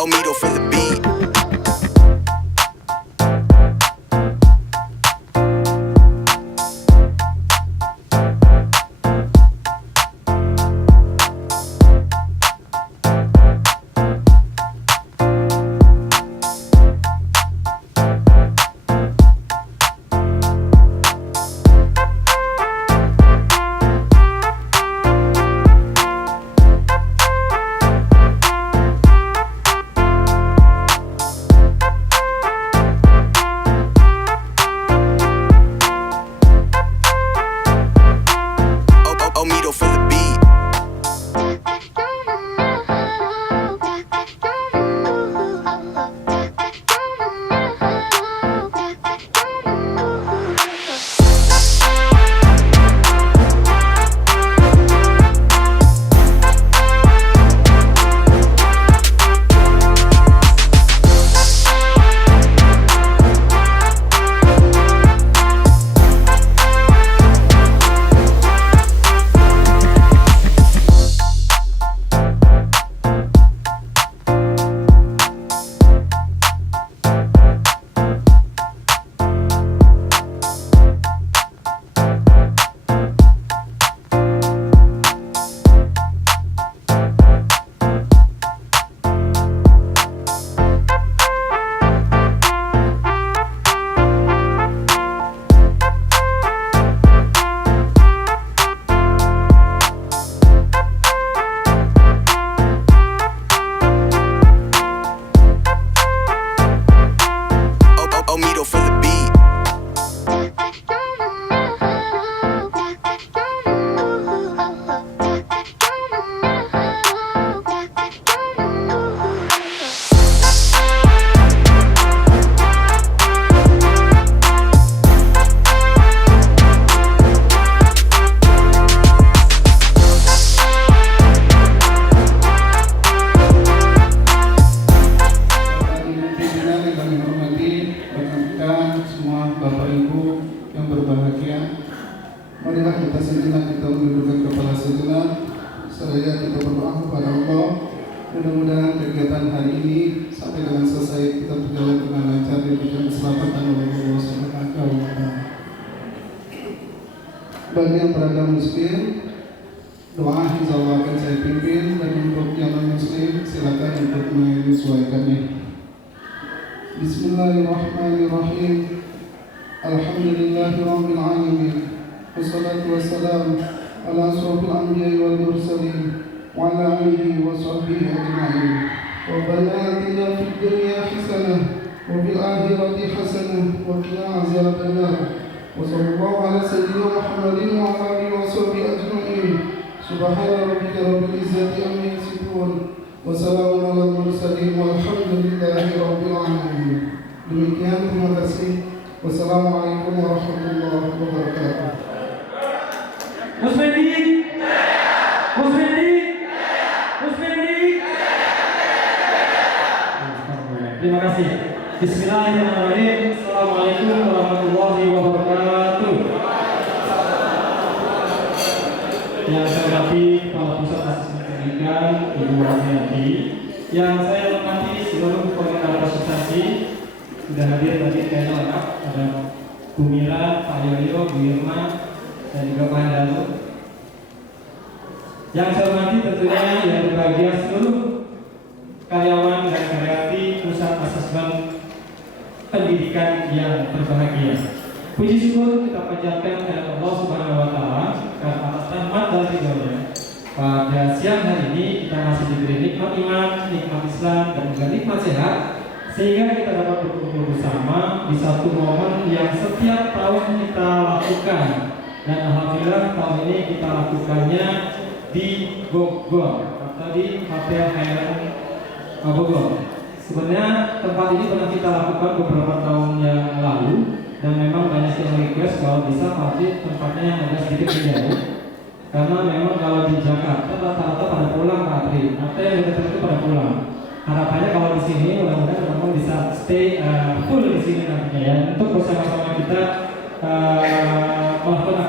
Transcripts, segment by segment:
Omido for the beat. Omido for the beat. Omido for the beat. Semua Bapak Ibu yang berbahagia, marilah kita sejenak kita menundukkan kepala sejenak, seraya kita berdoa kepada Allah. Mudah-mudahan kegiatan hari ini sampai dengan selesai kita berjalan dengan lancar dan diberikan keselamatan oleh Allah Subhanahu wa Ta'ala. Bagi yang beragama Muslim, doa insyaallah akan saya pimpin, dan untuk yang non Muslim silakan untuk menyesuaikannya. Bismillahirrahmanirrahim. Alhamdulillahirabbil alamin. Wassalatu wassalamu ala asrofil anbiya'i wal mursalin wa ala alihi wa sahbihi ajma'in. Rabbana atina fid dunya hasanah wa fil akhirati hasanah wa qina azabannar. Wa sallallahu ala sayyidina Muhammadin wa ala alihi wa sahbihi ajma'in. Subhana rabbika rabbil izzati amma yasifun. Wassalamu ala mursalin walhamdulillahi rabbil alamin. Demikian, terima kasih. Wassalamualaikum warahmatullahi wabarakatuh. Muslimin, Muslimin, Muslimin. Terima kasih. Bismillahirrahmanirrahim. Assalamualaikum warahmatullahi wabarakatuh. Yang saya hormati Kepala Pusat Asesmen Pendidikan Ibu Romiati, yang saya hormati seluruh koordinator prestasi, sudah hadir tadi kayaknya lengkap, ada Bu Mira, Pak Yoyo, Bu Irma, dan juga Pak Dalu. Yang saya hormati tentunya yang berbahagia seluruh karyawan dan karyawati Pusat Asesmen Pendidikan yang berbahagia. Puji syukur kita panjatkan kepada Allah Subhanahu wa Ta'ala karena atas rahmat dan ridhonya. Pada siang hari ini kita masih diberi nikmat iman, nikmat Islam, dan juga nikmat sehat, sehingga kita dapat berkumpul bersama di satu momen yang setiap tahun kita lakukan. Dan alhamdulillah tahun ini kita lakukannya di Bogor atau di Hotel Highland Bogor. Sebenarnya tempat ini pernah kita lakukan beberapa tahun yang lalu, dan memang banyak yang request kalau bisa pasti tempatnya yang agak sedikit menjauh. Karena memang kalau di Jakarta rata-rata pada pulang Pak Tri, atau yang dekat itu pada pulang. Harapannya kalau di sini mudah-mudahan teman-teman bisa stay full di sini nantinya ya, untuk bersama-sama kita melakukan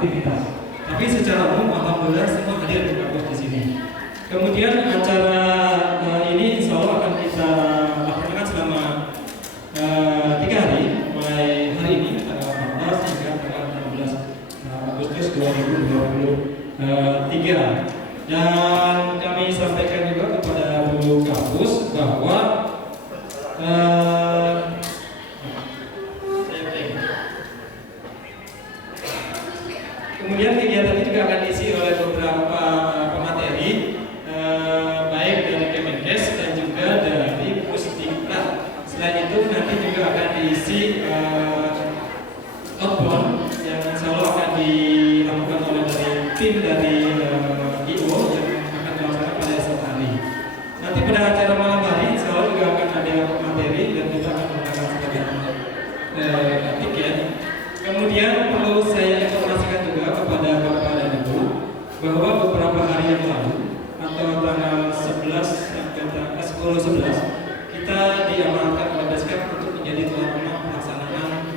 aktivitas. Tapi secara umum alhamdulillah semua hadir bagus di sini. Kemudian acara ini insya Allah akan kita laksanakan selama 3 hari, mulai hari ini tanggal 14 hingga tanggal 16 Agustus 2023. Dan kami sampaikan juga kepada guru kampus bahwa kemudian kegiatan ini juga akan diisi oleh beberapa pemateri, baik dari Kemenkes dan juga dari Pusdiklat. Selain itu nanti juga akan diisi outbound yang insya Allah akan dilakukan oleh dari tim dari IO yang akan dilaksanakan pada esok hari. Nanti pada acara malam hari insya Allah juga akan ada materi dan kita akan menggunakan sebagian tiket. Kemudian perlu saya informasikan juga kepada Bapak dan Ibu bahwa beberapa hari yang lalu atau tanggal 11 sampai tanggal 10-11 kita diamankan oleh Beskap untuk menjadi tuan rumah pelaksanaan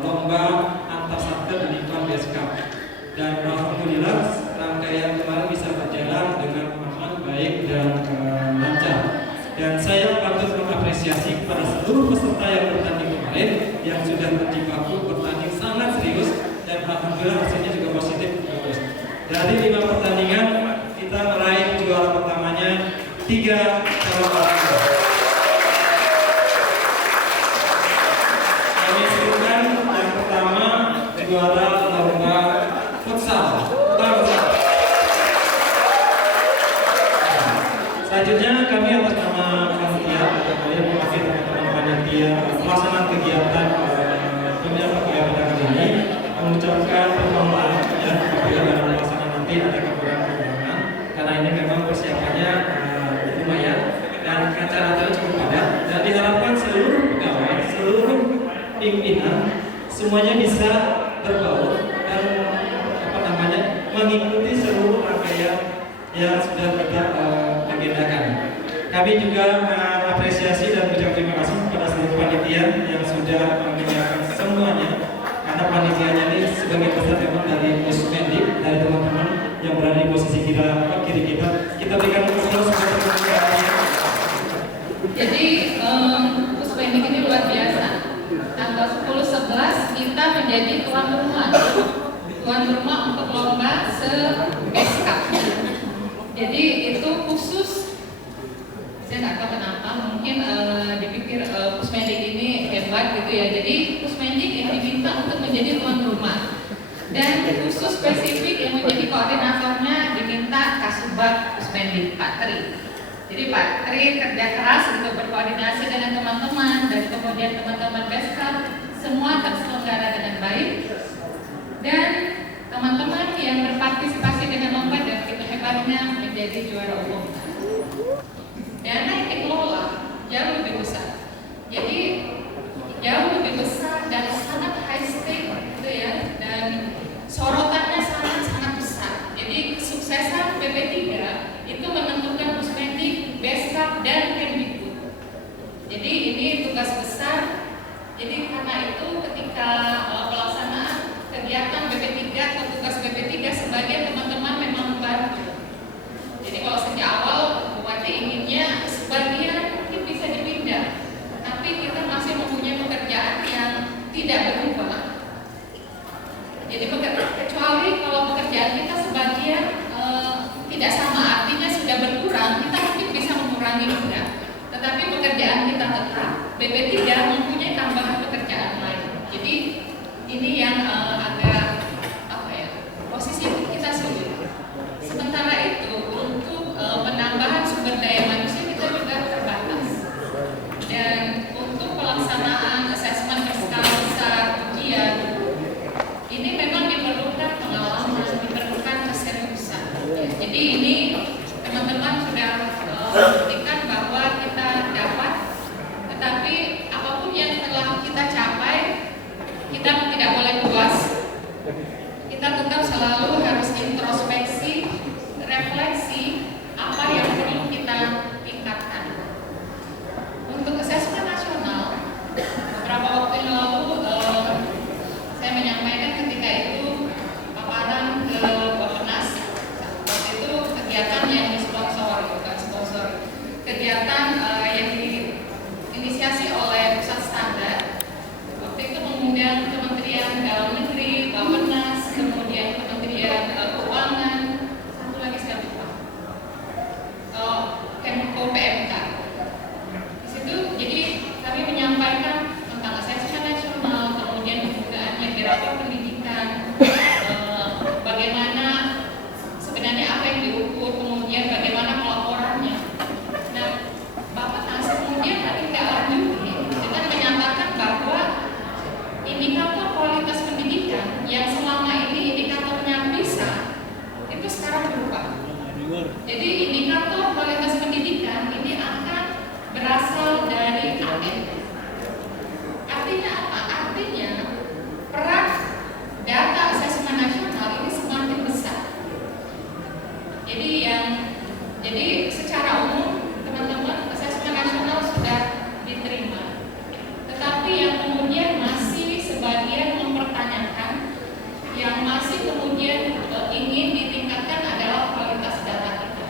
lomba antar sabda di lingkungan Beskap. Dan alhamdulillah rangkaian kemarin bisa berjalan dengan aman, baik dan lancar. Dan saya patut mengapresiasi kepada seluruh peserta yang bertanding kemarin yang sudah berjibaku bertanding sangat serius dan alhamdulillah hasilnya juga positif bagus. Dari 5 pertandingan kita meraih juara pertamanya 3 calon olahraga. Kami sebutkan yang pertama juara lomba futsal. Selanjutnya kami atas nama panitia, saya mewakili teman-teman panitia pelaksanaan kegiatan dunia pegawai kali ini mengucapkan permohonan ya apabila dalam pelaksanaan nanti ada kekurangan karena ini memang persiapannya lumayan dan acara-acara cukup padat dan diharapkan seluruh pegawai, seluruh pimpinan semuanya bisa berbaur dan mengikuti seluruh rangkaian yang sudah kita agendakan. Kami juga mengapresiasi dan mengucapkan terima kasih kepada seluruh panitia yang sudah menyiapkan semuanya, karena panitianya ini sebagai besar memang dari Pusmendik, dari teman-teman yang berada di posisi kiri kita. Kita berikan terus. Jadi Pusmendik ini luar biasa. Tanggal 10-11 kita menjadi tuan rumah untuk lomba se-Beskap. Jadi itu khusus, saya nggak tahu kenapa, mungkin dipikir Pusmendik ini hebat gitu ya. Jadi Pusmendik yang diminta untuk menjadi tuan rumah dan khusus spesifik yang menjadi koordinatornya diminta Kasubag Pusmendik Pak Tri. Jadi Pak Tri kerja keras untuk berkoordinasi dengan teman-teman dan kemudian teman-teman Beskap semua terselenggara dengan baik dan teman-teman yang berpartisipasi dengan lomba dan begitu hebatnya menjadi juara umum. Dana yang dikelola jauh lebih besar. Jadi jauh lebih besar dan sangat high stake gitu ya, dan sorotannya sangat besar. Jadi kesuksesan PP3 itu menentukan Pusmendik, Beskap dan Kemdikbud. Jadi ini tugas besar. Jadi karena itu ketika pelaksanaan kegiatan BP3 atau tugas BP3 sebagai teman-teman memang membantu. Jadi kalau sejak awal Bupati inginnya sebagian mungkin bisa dipindah, tapi kita masih mempunyai pekerjaan yang tidak berubah. Jadi kecuali kalau pekerjaan kita sebagian tidak sama, artinya sudah berkurang, kita mungkin bisa mengurangi juga. Tetapi pekerjaan kita tetap. BP3 mempunyai tambahan pekerjaan lain. Jadi ini yang agak posisi kita sulit. Sementara itu untuk penambahan sumber daya manusia kita juga terbatas. Dan untuk pelaksanaan asesmen berskala besar, ujian, ini memang diperlukan pengalaman, diperlukan keseriusan. Jadi ini teman-teman sudah buktikan bahwa kita dapat, tetapi apapun yang telah kita capai, kita tidak boleh puas berasal dari AN. Artinya apa? Artinya peran data asesmen nasional ini semakin besar. Jadi secara umum teman-teman asesmen nasional sudah diterima, tetapi yang kemudian masih sebagian mempertanyakan, yang masih kemudian ingin ditingkatkan adalah kualitas data kita.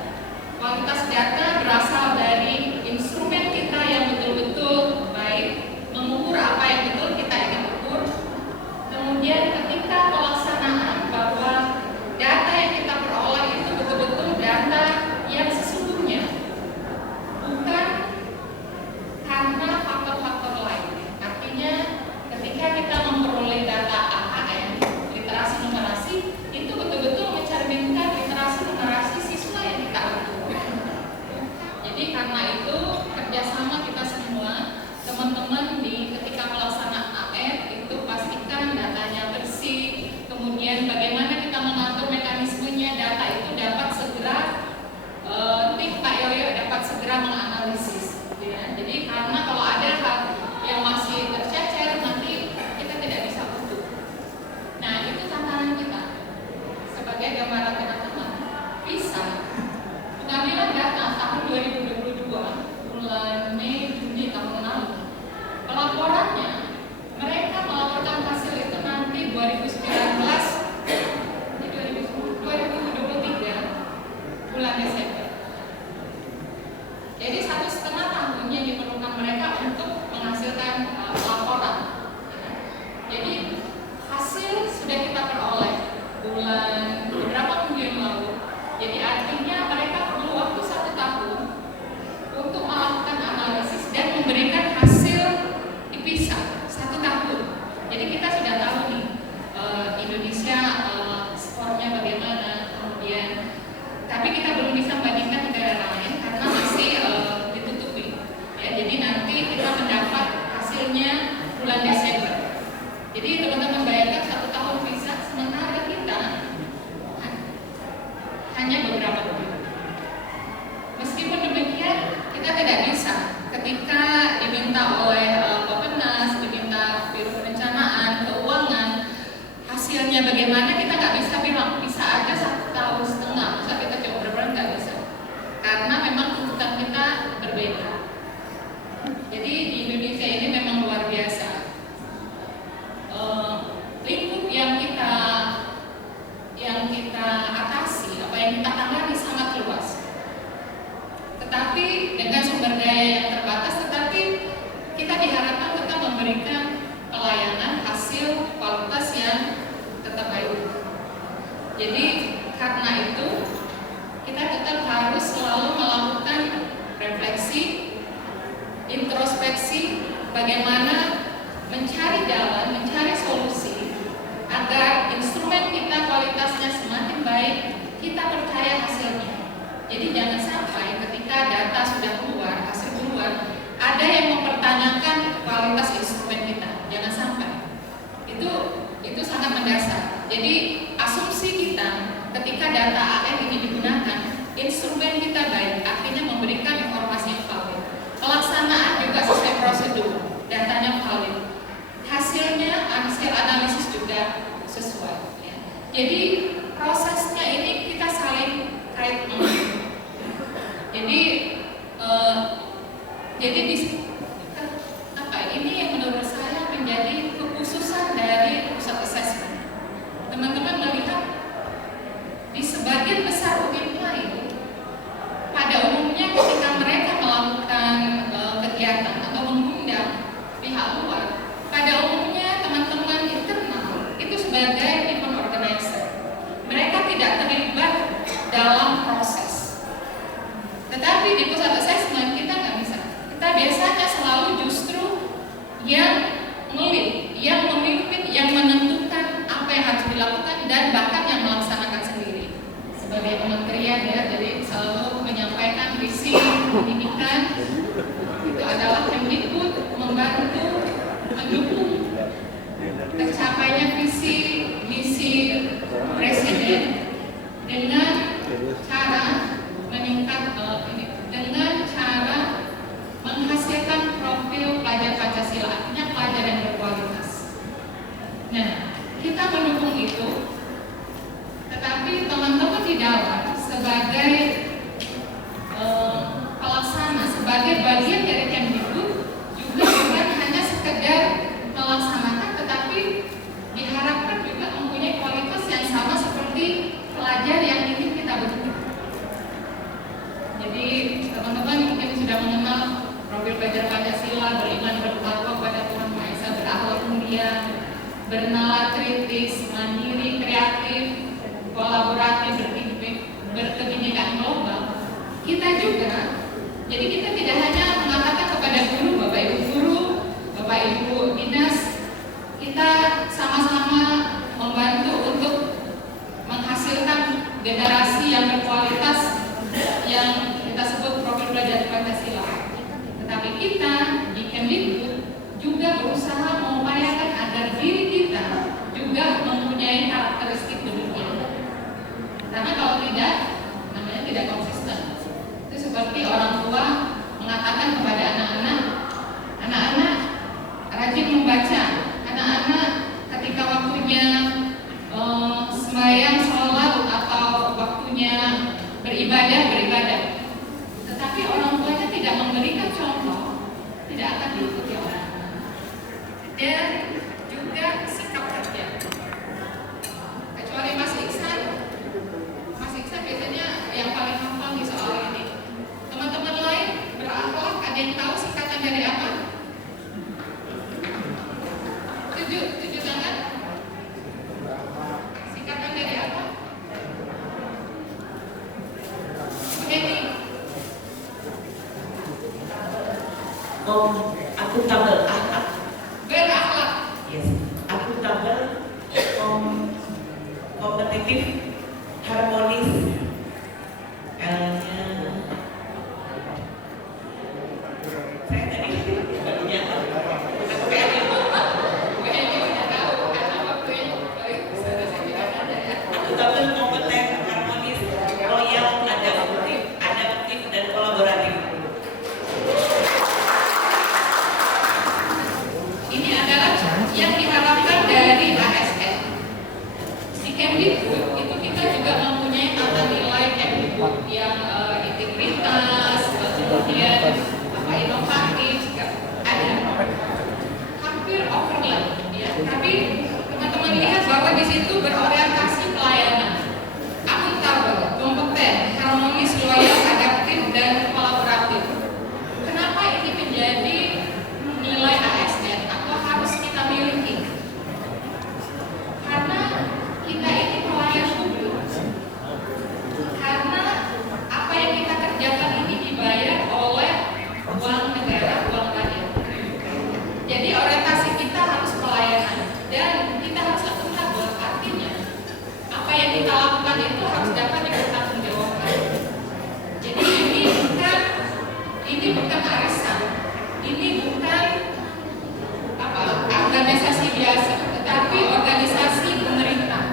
Kualitas data berasal dari instrumen kita yang betul-betul baik, mengukur apa yang betul kita ingin ukur. Kemudian ketika pelaksanaan bahwa data yang kita peroleh itu betul-betul data yang sesungguhnya, bukan karena faktor-faktor lain. Artinya ketika kita memperoleh data AKN, literasi numerasi, itu betul-betul mencerminkan literasi numerasi siswa yang kita ukur. Jadi karena itu kerjasama kita semua, teman-teman di ketika pelaksanaan AN itu pastikan datanya bersih. Kemudian bagaimana kita mengatur mekanismenya, data itu dapat segera tim Pak Yoyo dapat segera menganalisis. Ya. Jadi karena kalau ada hal yang masih tercecer nanti kita tidak bisa utuh. Nah itu tantangan kita sebagai gambaran teman-teman. Bisa pengambilan data tahun 2022 bulan Mei Juni tahun lalu, pelaporannya mereka melaporkan hasil itu nanti 2019 di 2023 bulan Desember. Jadi 1,5 tahun yang diperlukan mereka untuk menghasilkan laporan. Jadi hasil sudah kita peroleh bulan beberapa minggu yang lalu. Jadi artinya mereka perlu waktu 1 tahun untuk melakukan analisis dan memberikan hasil dipisah 1 tahun. Jadi kita sudah tahu nih Indonesia skornya bagaimana, kemudian tapi kita belum bisa membandingkan negara lain karena masih ditutupi. Ya, jadi nanti kita mendapat hasilnya bulan Desember. Jadi teman-teman bayangkan 1 tahun bisa, sementara kita hanya beberapa bulan. Meskipun demikian, kita tidak bisa ketika diminta oleh Bappenas, diminta Biro Perencanaan, Keuangan, hasilnya bagaimana, kita nggak bisa bilang bisa aja 1,5 tahun, bisa kita coba berperan, nggak bisa, karena memang tuntutan kita berbeda. Jadi di Indonesia ini memang luar biasa. Lingkup yang kita atasi, apa yang kita tangani sangat luas. Tetapi dengan sumber daya yang terbatas, tetapi kita diharapkan tetap memberikan pelayanan hasil kualitas yang tetap baik. Jadi karena itu kita tetap harus selalu melakukan refleksi, introspeksi, bagaimana mencari jalan, mencari solusi agar instrumen kita kualitasnya semakin baik, kita percaya hasilnya. Jadi jangan sampai ketika data sudah keluar, hasil keluar, ada yang mempertanyakan kualitas instrumen kita. Jangan sampai. Itu sangat mendasar. Jadi asumsi kita ketika data AN ini digunakan, instrumen kita baik, artinya memberikan informasi yang valid. Pelaksanaan juga sesuai prosedur, datanya valid. Hasilnya, hasil analisis juga sesuai. Ya. Jadi prosesnya ini kita saling kait mengenai. Jadi ini yang menurut saya menjadi kekhususan dari pusat assessment. Teman-teman melihat di sebagian besar UIN lain, pada umumnya ketika mereka melakukan kegiatan atau mengundang pihak luar, pada umumnya teman-teman internal itu sebagai event organizer. Mereka tidak terlibat dalam proses. Tetapi di pusat assessment kita nggak bisa. Kita biasanya selalu justru yang ngelit, yang memimpin, yang menentukan apa yang harus dilakukan dan bahkan yang melaksanakan sendiri. Sebagai kementerian ya, jadi selalu menyampaikan visi pendidikan itu adalah Kemdikbud membantu mendukung tercapainya visi misi presiden dengan cara meningkat dengan cara Nah, kita mendukung itu, tetapi teman-teman di dalam sebagai pelaksana, sebagai bagian dari Kemdikbud juga bukan hanya sekedar melaksanakan, tetapi diharapkan juga mempunyai kualitas yang sama seperti pelajar yang ingin kita bentuk. Jadi teman-teman mungkin sudah mengenal profil belajar Pancasila, beriman bertakwa kepada Tuhan Maha Esa, berakhlak mulia, bernalar kritis, mandiri, kreatif, kolaboratif, berkebinekaan global. Kita juga, jadi kita tidak hanya mengatakan kepada guru, Bapak Ibu guru, Bapak Ibu dinas, kita sama-sama membantu untuk menghasilkan generasi yang berkualitas yang kita sebut profil belajar Pancasila. Tetapi kita di Kemdikbud juga berusaha mengupayakan agar diri kita juga mempunyai karakteristik demikian. Karena kalau tidak, namanya tidak konsisten. Itu seperti orang tua mengatakan kepada anak-anak, anak-anak rajin membaca, anak-anak ketika waktunya sembahyang, sholat atau waktunya beribadah. Tetapi orang tuanya tidak memberikan contoh, tidak akan diikuti orang. Dan juga sikap kerja. Kecuali Mas Iksan biasanya yang paling hafal di soal ini. Teman-teman lain berakhlak, ada yang tahu singkatan dari apa? Tujuh tangan. Singkatan dari apa? Ini. Akuntabel, Berakhlak. yes, akuntabel, kompetitif, harmonis, L-nya, saya tadi barunya akuntabel, kompeten, harmonis, loyal, adaptif, dan kolaboratif. Ini adalah yang diharapkan dari ASN. Di Kemdikbud itu kita juga mempunyai tata nilai Kemdikbud yang integritas, kemudian inovatif, ada hampir overlap, ya. Tapi teman-teman lihat bahwa di situ berorientasi pelayanan, akuntabel, kompeten, harmonis, loyal, adaptif, dan kolaboratif. Kenapa ini menjadi nilai ASN atau harus kita miliki? Karena kita ini pelayan publik. Karena apa yang kita kerjakan ini dibayar oleh uang negara, uang rakyat. Jadi orientasi kita harus pelayanan dan kita harus akuntabel. Artinya apa yang kita lakukan itu harus dapat dipertanggungjawabkan. Jadi ini bukan arisan, ini bukan organisasi biasa, tetapi organisasi pemerintah.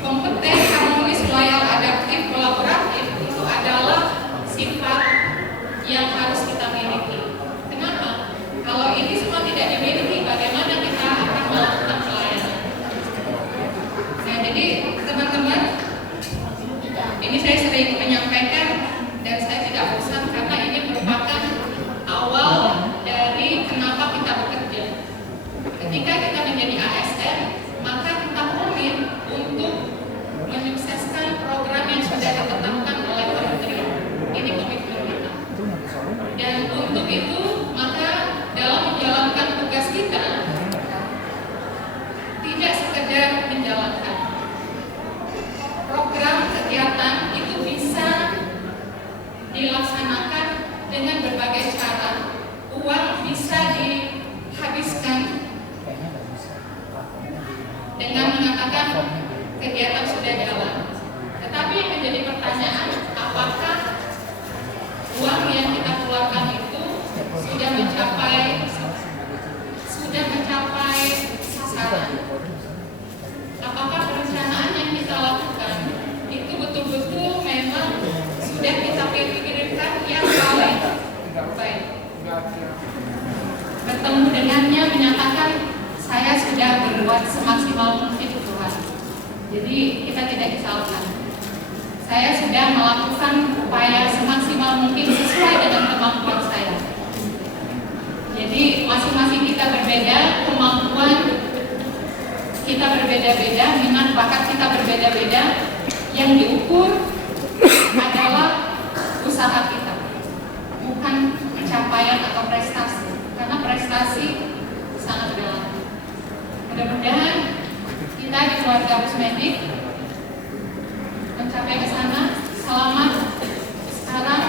Kompeten, harmonis, loyal, adaptif, kolaboratif itu adalah sifat yang harus kita miliki. Kenapa? Kalau ini semua tidak dimiliki, bagaimana kita akan melakukan pelayanan? Nah, jadi teman-teman, ini saya sering menyampaikan dan saya tidak bosan karena ini merupakan awal dari kenapa kita bekerja. Ketika kita menjadi ASN, maka kita komit untuk menyukseskan program yang sudah ditetapkan oleh kementerian. Ini komitmen kita. Dan untuk itu, maka dalam menjalankan tugas kita, tidak sekedar menjalankan program kegiatan itu bisa dilaksanakan dengan berbagai cara. Uang bisa dihabiskan dengan mengatakan kegiatan sudah jalan. Tetapi yang menjadi pertanyaan, apakah uang yang kita keluarkan itu sudah mencapai sasaran? Apakah perencanaan yang kita lakukan itu betul-betul memang sudah kita pikirkan yang paling baik? Bertemu dengannya menyatakan saya sudah berbuat semaksimal mungkin Tuhan. Jadi kita tidak disalahkan. Saya sudah melakukan upaya semaksimal mungkin sesuai dengan kemampuan saya. Jadi masing-masing kita berbeda, kemampuan kita berbeda-beda, minat bakat kita berbeda-beda. Yang diukur adalah usaha kita, bukan pencapaian atau prestasi. Karena prestasi sangat relatif. Mudah-mudahan kita di keluarga Pusmedik mencapai ke sana selamat sekarang,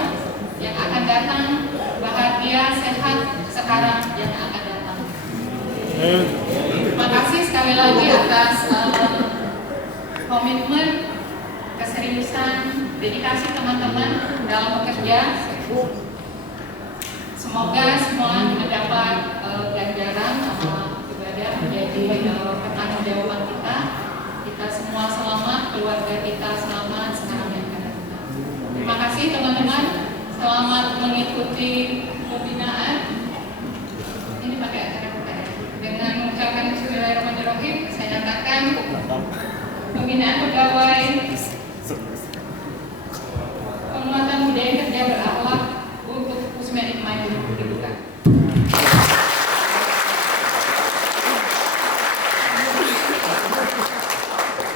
yang akan datang bahagia, sehat sekarang, yang akan datang. Terima kasih sekali lagi atas komitmen, keseriusan, dedikasi teman-teman dalam bekerja. Semoga semua mendapat ganjaran amal ibadah menjadi pertanggungjawaban kita. Kita semua selamat, keluarga kita selamat sekarang yang akan datang. Terima kasih teman-teman, selamat mengikuti pembinaan. Ini pakai acara kita ya. Dengan mengucapkan Bismillahirrahmanirrahim, saya nyatakan pembinaan pegawai penguatan budaya kerja berakhlak untuk Pusmedik Maju dibuka.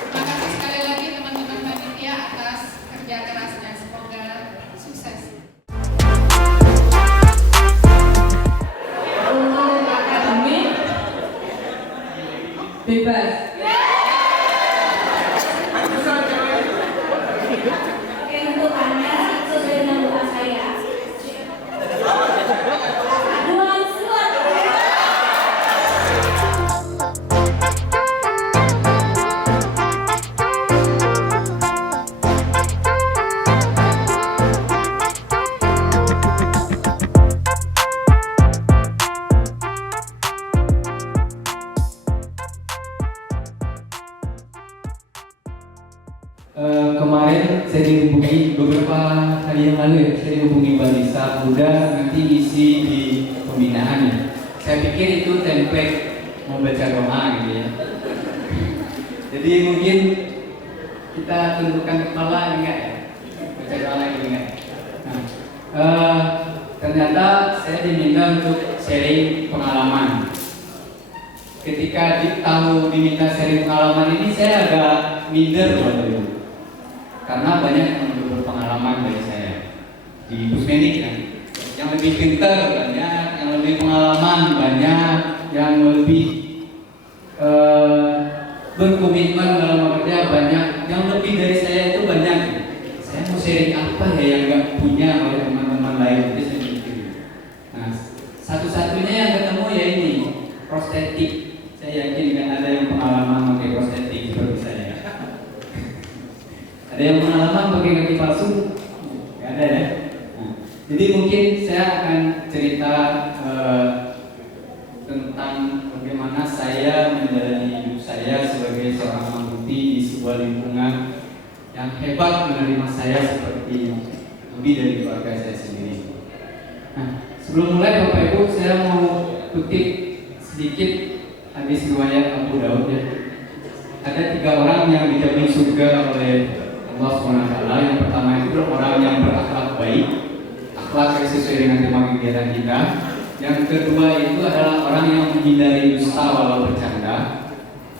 Terima kasih sekali lagi teman-teman panitia atas kerja keras dan semoga sukses. Untuk akademik bebas. Oke, untuk Anda sesuai dengan doa saya. Aduan slot. Kemarin saya dihubungi beberapa hari yang lalu ya, saya dihubungi Mbak Lisa, udah nanti isi di pembinaan ya. Saya pikir itu template mau baca doa gitu ya. Jadi mungkin kita tundukkan kepala enggak ya? Baca doa lagi enggak? Nah, ternyata saya diminta untuk sharing pengalaman. Ketika diminta sharing pengalaman ini saya agak minder waktu itu. Karena banyak yang berpengalaman dari saya di Pusmedik kan, yang lebih pintar banyak, yang lebih pengalaman banyak, yang lebih berkomitmen dalam bekerja banyak, yang lebih dari saya itu banyak. Saya mau sharing apa ya yang nggak punya oleh teman-teman lain, itu saya mikir. Nah, satu-satunya yang ketemu ya ini prostetik. Saya yakin kan ada yang pengalaman pakai prostetik seperti saya. Ada yang pengalaman pakai kaki palsu? Gak ada ya? Nah, jadi mungkin saya akan cerita tentang bagaimana saya menjalani hidup saya sebagai seorang mangkuti di sebuah lingkungan yang hebat menerima saya seperti lebih dari keluarga saya sendiri. Nah, sebelum mulai Bapak Ibu, saya mau kutip sedikit hadis riwayat Abu Daud ya. Ada 3 orang yang dijamin surga oleh Allah SWT. Yang pertama itu orang yang berakhlak baik, akhlak sesuai dengan tema kegiatan kita. Yang kedua itu adalah orang yang menghindari dusta walau bercanda.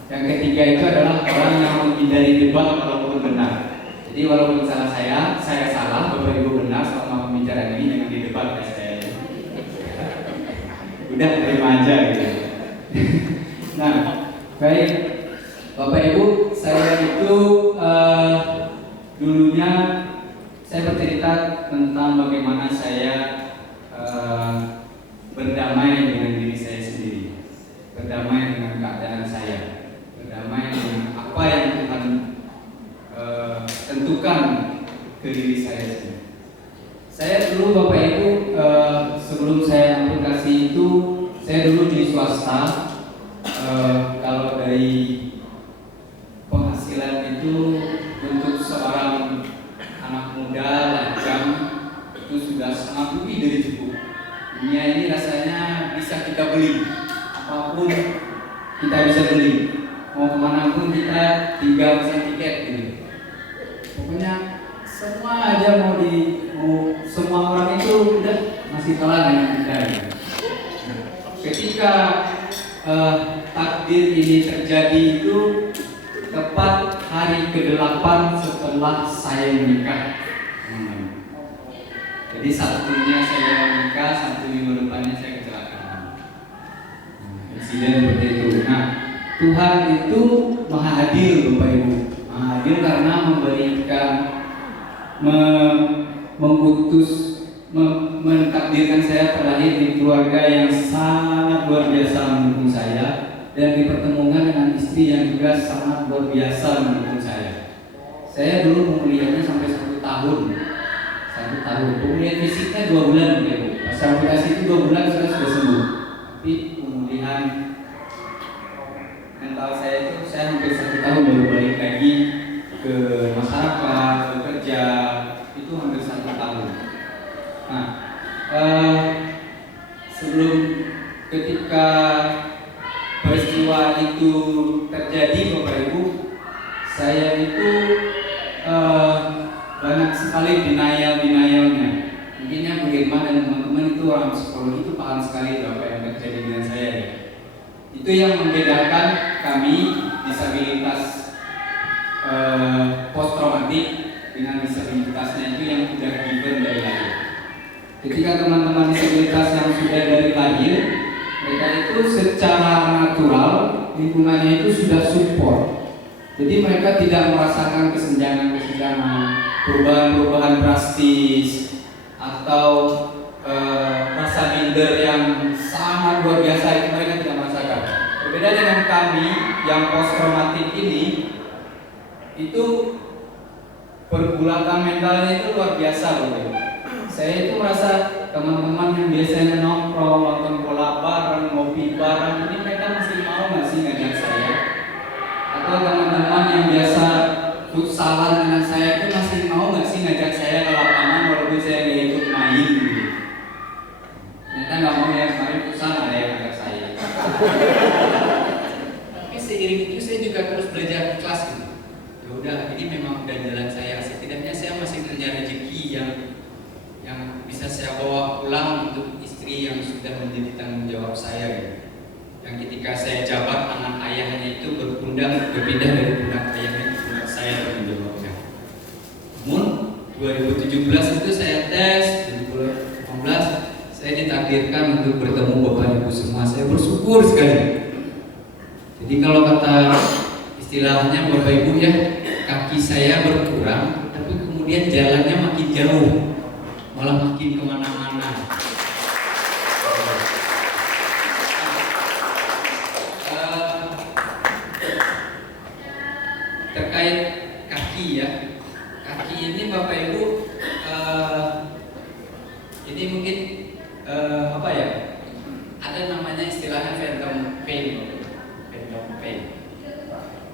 Yang ketiga itu adalah orang yang menghindari debat walaupun benar. Jadi walaupun saya salah, Bapak Ibu benar selama pembicaraan ini jangan didebat ya saya. Udah terima aja gitu. Nah, baik Bapak Ibu, saya itu dulunya saya bercerita tentang bagaimana saya berdamai dengan diri saya sendiri, berdamai dengan keadaan saya, berdamai dengan apa yang Tuhan tentukan ke diri saya sendiri. Saya dulu Bapak Ibu sebelum saya aplikasi itu, saya dulu di swasta. Kalau dari penghasilan itu untuk seorang anak muda lajang itu sudah sangat lebih dari cukup. Dunia ini rasanya bisa kita beli apapun kita bisa beli. Mau kemana pun kita tinggal pesan tiket gitu. Pokoknya semua aja mau semua orang itu udah masih kalah dengan kita gitu. Nah, ketika takdir ini terjadi itu tepat hari ke-8 setelah saya menikah. Jadi Sabtunya saya menikah, Sabtu minggu depannya saya kecelakaan. Insiden seperti itu. Nah, Tuhan itu maha adil, Bapak Ibu. Maha adil karena memberikan, mentakdirkan saya terlahir di keluarga yang sangat luar biasa mendukung saya, dan dipertemukan dengan istri yang juga sangat luar biasa mendukung saya. Saya dulu pemulihannya sampai 1 tahun. 1 tahun. Pemulihan fisiknya 2 bulan, Bapak Ibu. Pas operasi itu 2 bulan saya sudah sembuh. Tapi pemulihan mental saya itu saya hampir 1 tahun baru balik lagi ke masyarakat, bekerja, itu hampir 1 tahun. Nah, sebelum ketika peristiwa itu terjadi, Bapak Ibu, saya itu banyak sekali denialnya. Mungkinnya bagaimana dan teman-teman itu orang psikologi itu paham sekali apa yang terjadi dengan saya ya. Itu yang membedakan kami disabilitas post traumatik dengan disabilitasnya itu yang sudah given dari lahir. Ketika teman-teman disabilitas yang sudah dari lahir, mereka itu secara natural lingkungannya itu sudah support. Jadi mereka tidak merasakan kesenjangan-kesenjangan, perubahan-perubahan drastis, atau rasa minder yang sangat luar biasa, itu mereka tidak merasakan. Berbeda dengan kami yang post traumatik ini, itu pergulatan mentalnya itu luar biasa loh. Saya itu merasa teman-teman yang biasanya nongkrong, nonton bola bareng, ngopi bareng, ini mereka masih mau nggak sih ngajak saya? Atau teman-teman yang biasa futsalan dengan saya itu masih mau nggak sih ngajak saya ke lapangan walaupun saya nggak ikut main gitu? Ternyata nggak mau ya, kemarin futsal ada yang ngajak saya. Tapi seiring itu saya juga terus belajar di kelas gitu. Ya udah, ini memang udah jalan saya. Setidaknya saya masih punya rezeki yang bisa saya bawa pulang untuk istri yang sudah menjadi tanggung jawab saya gitu. Yang ketika saya jabat tangan ayahnya itu berpindah dari pundak ayahnya ke pundak saya tanggung jawabnya. Namun 2017 itu saya tes, 2018 saya ditakdirkan untuk bertemu Bapak Ibu semua. Saya bersyukur sekali. Jadi kalau kata istilahnya Bapak Ibu ya, kaki saya berkurang, tapi kemudian jalannya makin jauh, malah makin kemana-mana. Terkait kaki ya, kaki ini Bapak Ibu, ini mungkin apa ya? Ada namanya istilahnya phantom pain, phantom pain.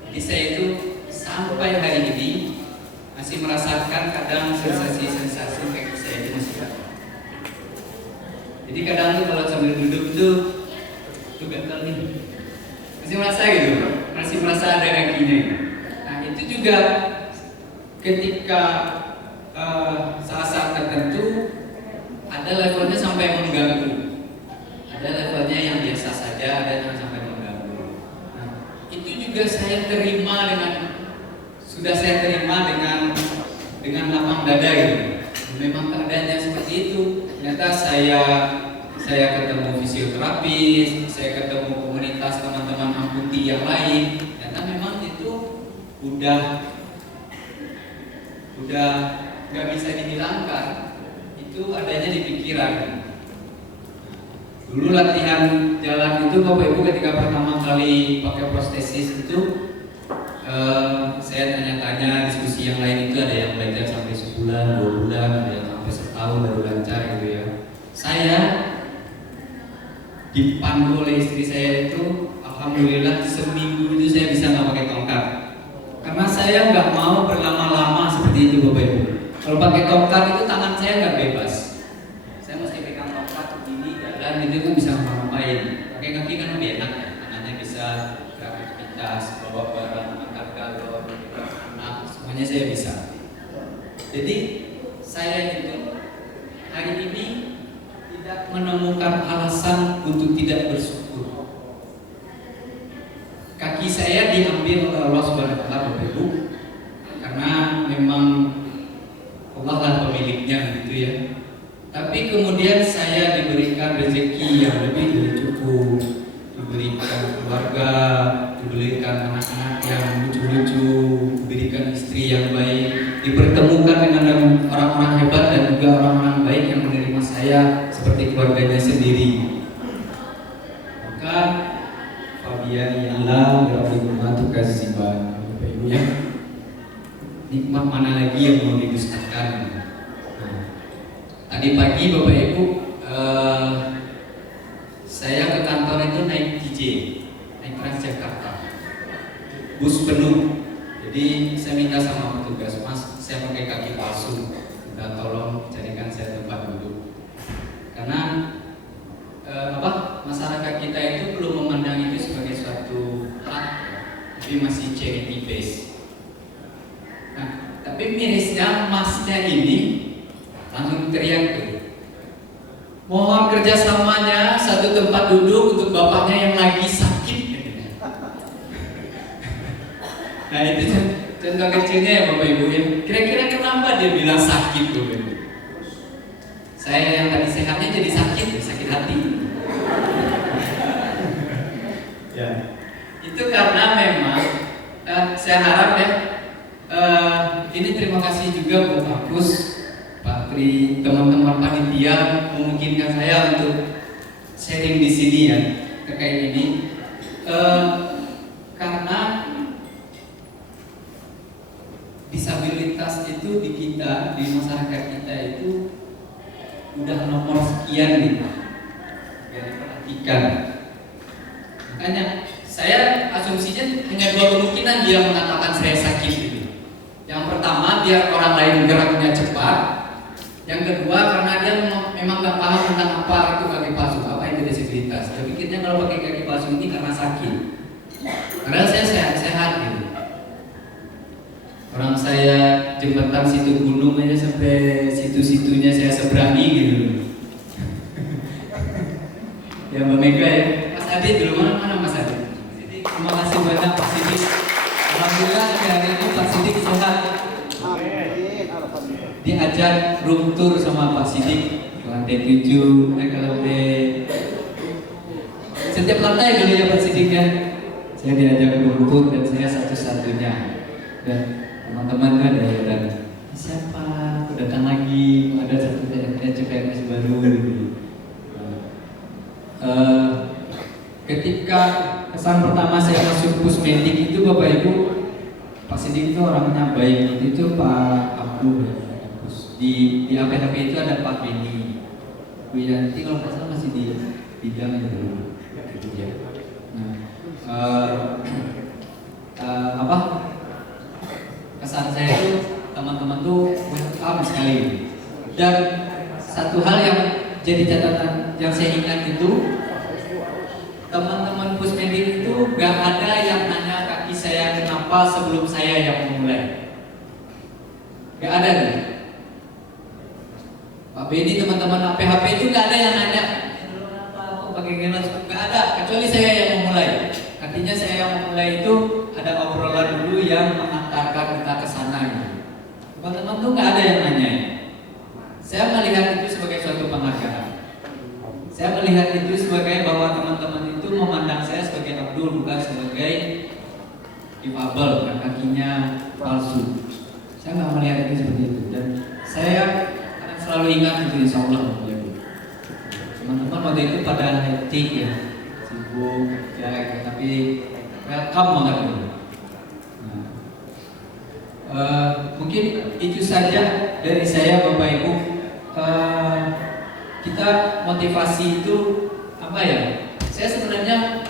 Jadi saya itu sampai hari ini masih merasakan kadang sensasi-sensasi kaki saya itu masih ada. Jadi kadang tuh kalau sambil duduk tuh gatal nih, masih merasa gitu, masih merasa ada kakinya gitu. Itu juga ketika saat-saat tertentu ada levelnya sampai mengganggu, ada levelnya yang biasa saja, ada yang sampai mengganggu. Nah, itu juga saya terima sudah saya terima dengan lapang dada gitu. Memang keadaannya seperti itu. Ternyata saya ketemu fisioterapis, saya ketemu komunitas teman-teman amputi yang lain. Ternyata memang itu udah nggak bisa dihilangkan, itu adanya di pikiran. Dulu latihan jalan itu Bapak Ibu ketika pertama kali pakai prostesis itu saya tanya-tanya, diskusi yang lain itu ada yang belajar sampai sebulan, 2 bulan, ada yang sampai setahun baru lancar gitu ya. Saya dipandu oleh istri saya itu, alhamdulillah seminggu itu saya bisa nggak pakai tongkat. Karena saya nggak mau berlama-lama seperti itu Bapak Ibu. Kalau pakai tongkat itu tangan saya nggak bebas. Saya mesti pegang tongkat begini, jalan itu kan bisa ngapain. Pakai kaki kan lebih enak ya, tangannya bisa beraktivitas, bawa barang, angkat galon, anak, semuanya saya bisa. Jadi saya itu hari ini tidak menemukan alasan untuk tidak bersyukur. Kaki saya diambil oleh Allah Subhanahu wa taala, Bapak Ibu, karena memang Allah lah pemiliknya gitu ya. Tapi kemudian saya diberikan rezeki yang lebih dari cukup, diberikan keluarga, diberikan anak-anak yang lucu-lucu, diberikan istri yang baik, dipertemukan dengan orang-orang hebat dan juga orang-orang baik yang menerima saya seperti keluarganya sendiri. Maka Fabian Allah Rabbikumatu Kaziban, Bapak Ibu ya, nikmat mana lagi yang mau didustakan? Tadi pagi Bapak Ibu, saya ke kantor itu naik TJ, naik Transjakarta, bus penuh. Jadi saya minta sama petugas, Mas, saya pakai kaki palsu, minta tolong carikan saya tempat duduk. Karena masyarakat kita itu belum memandang itu sebagai suatu hak, tapi masih charity base. Nah, tapi mirisnya Masnya ini langsung teriak tuh, mohon kerjasamanya satu tempat duduk untuk bapaknya yang lagi sakit. Nah itu contoh kecilnya ya Bapak Ibu ya. Kira-kira kenapa dia bilang sakit Bapak Ibu? Saya yang tadi sehatnya jadi sakit, sakit hati. Ya. Itu karena memang saya harap ya, ini terima kasih juga buat Agus, Pak Tri, teman-teman panitia memungkinkan saya untuk sharing di sini ya terkait ini, karena disabilitas itu di kita, di masyarakat kita itu udah nomor sekian gitu, biar diperhatikan. Makanya saya asumsinya hanya dua kemungkinan dia mengatakan saya sakit gitu. Yang pertama biar orang lain geraknya cepat. Yang kedua karena dia memang gak paham tentang apa itu kaki palsu, apa itu disabilitas. Dia pikirnya kalau pakai kaki palsu ini karena sakit. Padahal saya sehat-sehat gitu. Orang saya jembatan situ gunung aja sampai situ-situnya saya seberangi gitu. Ya Mbak Mega ya, Mas Adi dulu mana Mas Adi? Terima kasih banyak Pak Sidik. Alhamdulillah hari ini Pak Sidik sehat. Diajak room tour sama Pak Sidik ke lantai 7, ke lantai setiap lantai dulu ya Pak Sidik ya. Saya diajak room tour dan saya satu-satunya. Dan teman-teman kan ada dan siapa? Aku datang lagi, ada satu CPNS baru gitu. Ketika kesan pertama saya masuk Pusmedik itu Bapak Ibu, Pak Sidik itu orangnya baik. Itu Pak Abdul ya. Di APHP itu ada Pak Beni, Bu Yanti kalau nggak salah masih di bidang itu gitu ya. Nah, kesan saya itu teman-teman tuh welcome sekali. Dan satu hal yang jadi catatan yang saya ingat itu, teman-teman Pusmedik itu gak ada yang nanya kaki saya kenapa sebelum saya yang memulai. Gak ada nih. Pak Beni, teman-teman APHP itu gak ada yang nanya kenapa kok pakai gelas, gak ada, kecuali saya yang memulai. Artinya saya yang memulai itu ada obrolan dulu yang mengantarkan kita ke sana gitu. Teman-teman tuh gak ada yang nanya. Saya melihat itu sebagai suatu penghargaan. Saya melihat itu sebagai bahwa teman-teman itu memandang saya sebagai Abdul, bukan sebagai difabel, kan kakinya palsu. Saya nggak melihat itu seperti itu, dan saya akan selalu ingat itu insya Allah. Teman-teman waktu itu pada hektik ya, sibuk ya, tapi welcome banget gitu. Mungkin itu saja dari saya Bapak Ibu. Kita motivasi itu apa ya? Saya sebenarnya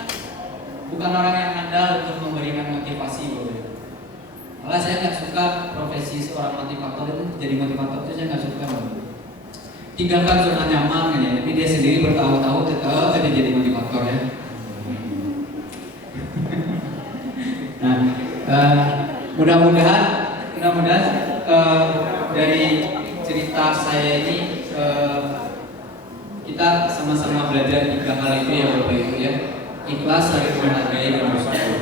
bukan orang yang andal untuk memberikan motivasi, malah saya nggak suka profesi seorang motivator itu. Jadi motivator itu saya nggak suka. Tinggalkan zona nyaman ya, tapi dia sendiri bertahu-tahu tetap jadi motivator ya. Mudah-mudahan dari cerita saya ini kita sama-sama belajar 3 hal itu ya Bapak Ibu ya. Ikhlas, saling menghargai dan bersyukur.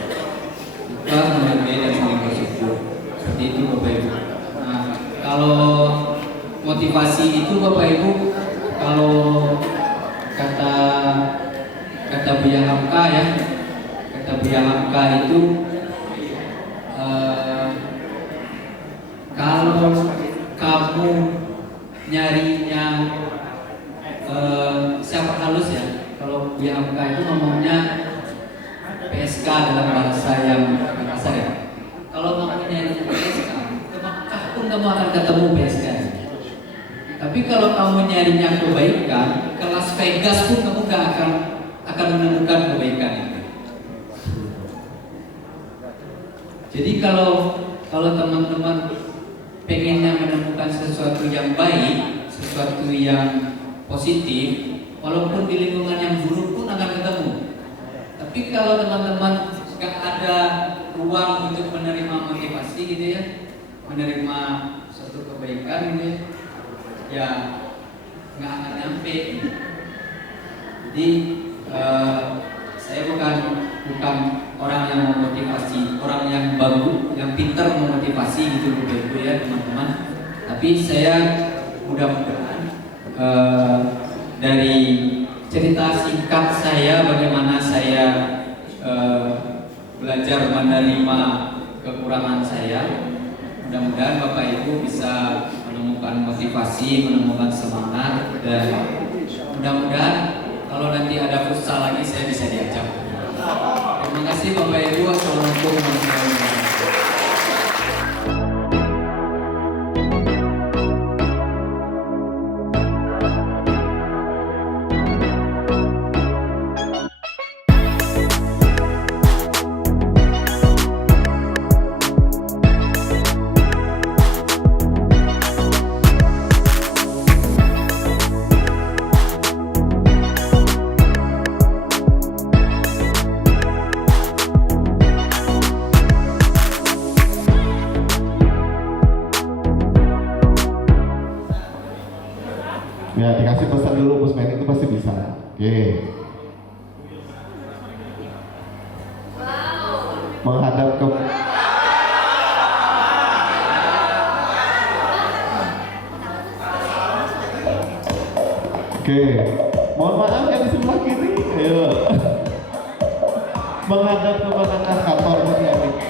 Ikhlas, menghargai dan saling bersyukur. Seperti itu Bapak Ibu. Nah, kalau motivasi itu Bapak Ibu, kalau kata Buya Hamka ya, kata Buya Hamka itu kalau kamu nyarinya siapa halus ya, kalau Buya Hamka itu ngomongnya PSK dalam bahasa yang kasar ya. Kalau kamu nyari PSK, ke Makkah pun kamu akan ketemu PSK. Tapi kalau kamu nyarinya kebaikan, ke Las Vegas pun kamu gak akan menemukan kebaikan itu. Jadi kalau teman-teman pengennya menemukan sesuatu yang baik, sesuatu yang positif, walaupun di lingkungan yang buruk pun akan ketemu. Tapi kalau teman-teman gak ada ruang untuk menerima motivasi gitu ya, menerima suatu kebaikan gitu ya nggak akan nyampe. Jadi saya bukan orang yang memotivasi, orang yang bagus, yang pintar memotivasi gitu begitu ya teman-teman. Tapi saya mudah-mudahan dari cerita singkat saya bagaimana saya belajar menerima kekurangan saya, mudah-mudahan Bapak Ibu bisa menemukan motivasi, menemukan semangat, dan mudah-mudahan kalau nanti ada futsal lagi saya bisa diajak. Terima kasih Bapak Ibu. Assalamualaikum warahmatullahi wabarakatuh. Ya, dikasih pesan dulu Pusmen itu pasti bisa. Oke. Menghadap ke Oke. Mohon maaf yang di sebelah kiri. Ayo. Menghadap ke belakang kantor Pusmen.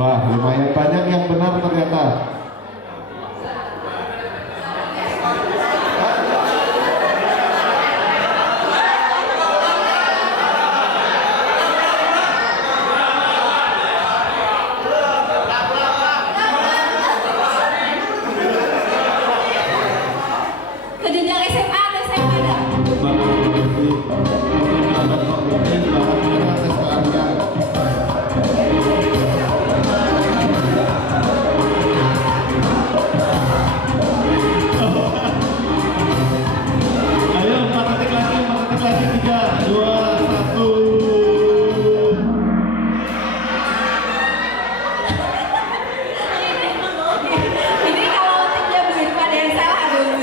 Wah, lumayan banyak yang benar ternyata. Ke jenjang SMA atau SMA ada? Ayo 4 detik lagi 3, 2, 1. Ini kalau timnya Bu Irma dan salah aduh.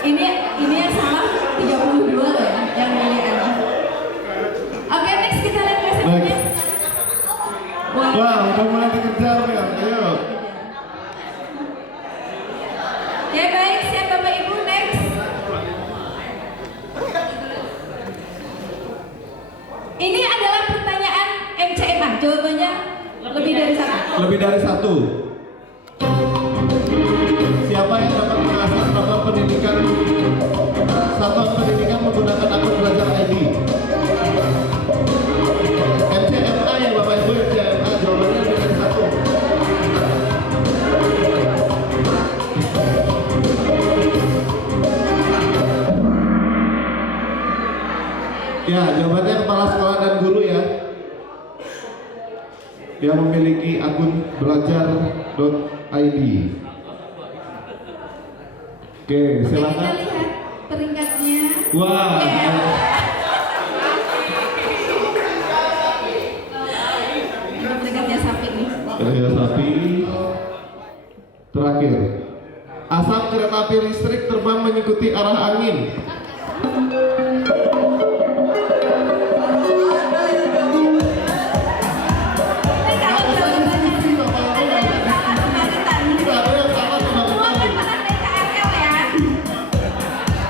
Ini yang salah 32 loh ya, yang milih Anda. Oke, next kita lihat presentasinya. Wah, udah mulai dikejar ya. Ayo. Ya baik, siap Bapak Ibu, next. Ini adalah pertanyaan MCMA, jawabannya lebih dari 1. Lebih dari 1. Siapa yang dapat mengakses satuan pendidikan menggunakan akun belajar ID? MCMA ya Bapak Ibu, MCMA jawabannya lebih dari 1. Ya, jawabannya kepala sekolah dan guru ya. yang memiliki akun belajar.id. Oke, Oke, kita silakan. lihat peringkatnya. Wah. Peringkatnya sapi nih. Kereta sapi. Terakhir. Asap kereta api listrik terbang mengikuti arah angin. Ini kalau jawabannya semua kan pernah naik KRL ya.